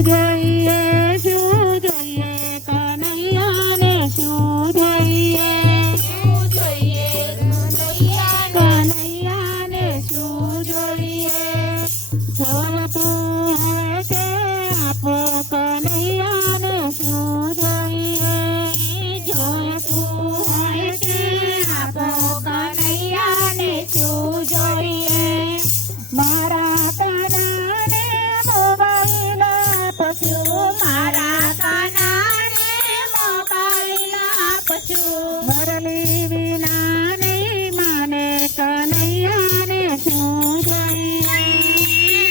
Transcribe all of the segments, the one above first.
જોઈએ કનૈયાને શું જોઈએ કનૈયાને શું જોઈએ જોતું હોય તે આપો કનૈયાને શું જોઈએ જોતું હોય તે આપો કનૈયાને શું જોઈએ મારા કનાને મોબાઈલ આપજો મારા કનાને મોબાઈલ આપજો મરલી વિના નહીં માને કનૈયાને શું જોઈએ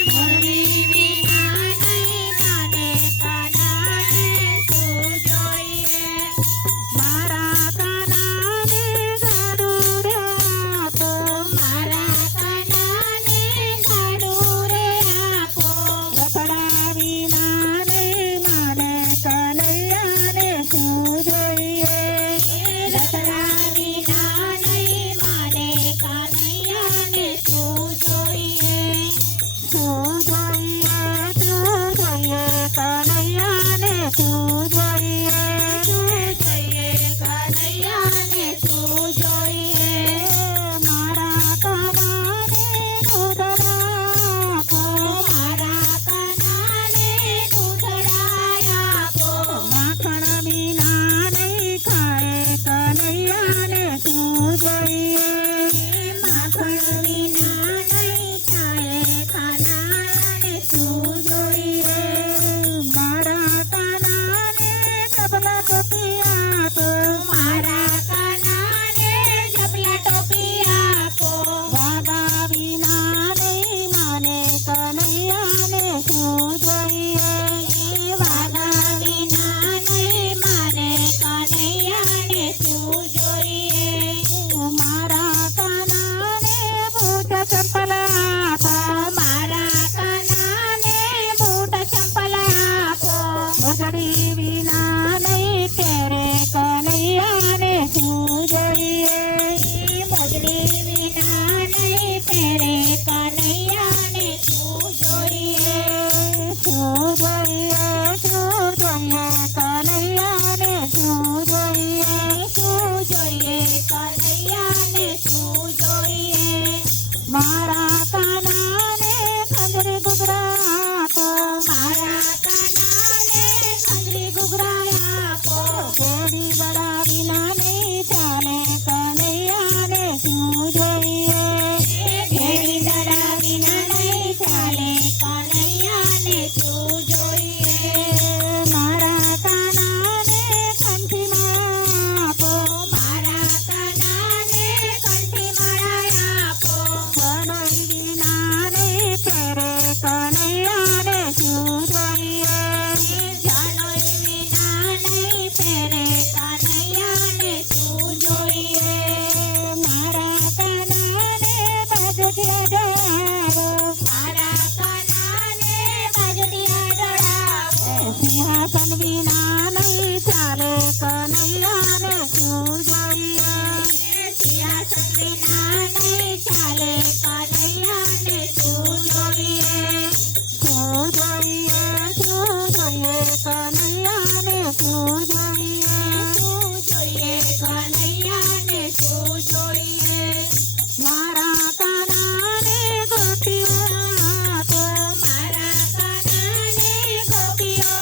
મરલી વિના નહીં માને કનૈયાને શું જોઈએ મારા કનાને ગાડું રે આપો મારા કનાને ગાડું રે આપો રખડા વિના નહીં માને કનૈયાને શું જોઈએ રખડા વિના નહીં માને કનૈયાને શું જોઈએ શું જોઈએ કનૈયાને શું જોઈએ કનૈયાને શું જોઈએ મારા કનાને દૂધડા આપો મારા કનાને દૂધડા આપો માખણ વિના નહીં ખાય કનૈયાને શું જોઈએ માખણ વિના નહીં ખાય કનૈયાને શું જોઈએ મારા કનાને ડબલા ટોપી આપો મારા કનાને ડબલા ટોપી આપો વાગા વિના નહીં માને કનૈયાને શું જોઈએ વાગા વિના નહીં માને કનૈયાને શું જોઈએ મારા કનાને બૂટ ચંપલ આપો મારા કનાને બૂટ ચંપલ આપો મોજડી વિના નહીં પહેરે કનૈયાને શું જોઈએ મોજડી વિના નહીં પહેરે કનૈયાને શું જોઈએ શું જોઈએ કનૈયાને શું જોઈએ કનૈયાને શું જોઈએ મારા કનાને ખંજરી ઘૂઘરા આપો મારા કનાને ખંજરી ઘૂઘરા આપો ઘોડી વડા વિના નહીં ચાલે કનૈયાને શું જોઈએ ઘેડી વડા વિના નહીં ચાલે કનૈયાને શું જોઈએ મારા કનાને કંઠી માળા આપો મારા કનાને કંઠી માળા આપો કનૈ વિના નહીં પહેરે કનૈયાને શું જોઈએ જાનોઈ વિના નહીં પહેરે કનૈયાને શું જોઈએ મારા કનાને બાજુટિયા ડળાવો મારા કનાને બાજુટિયા ડળાવો સિંહાસન વિના નહીં ચાલે કનૈયાને શું જોઈએ સિંહાસન વિના નહીં ચાલે કનૈયાને શું જોઈએ શું જોઈએ કનૈયાને શું જોઈએ કનૈયાને શું જોઈએ મારા કનાને ગોપીઓ આપો મારા કનાને ગોપીઓ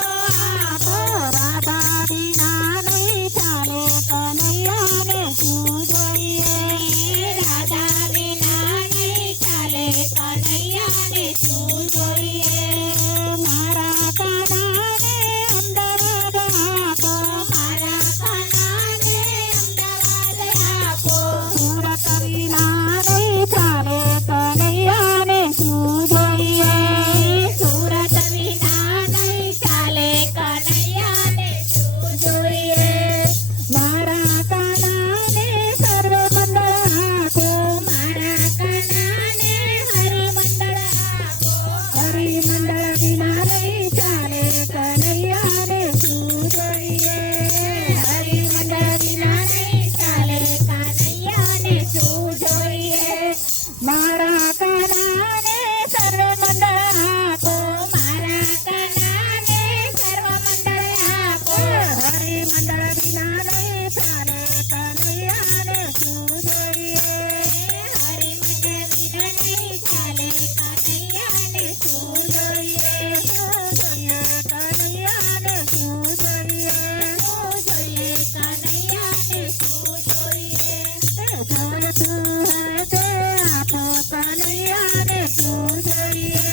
આપો રાધા વિના નહીં ચાલે કનૈયાને શું જોઈએ રાધા વિના નહીં ચાલે કનૈયાને કનૈયાને શું જોઈએ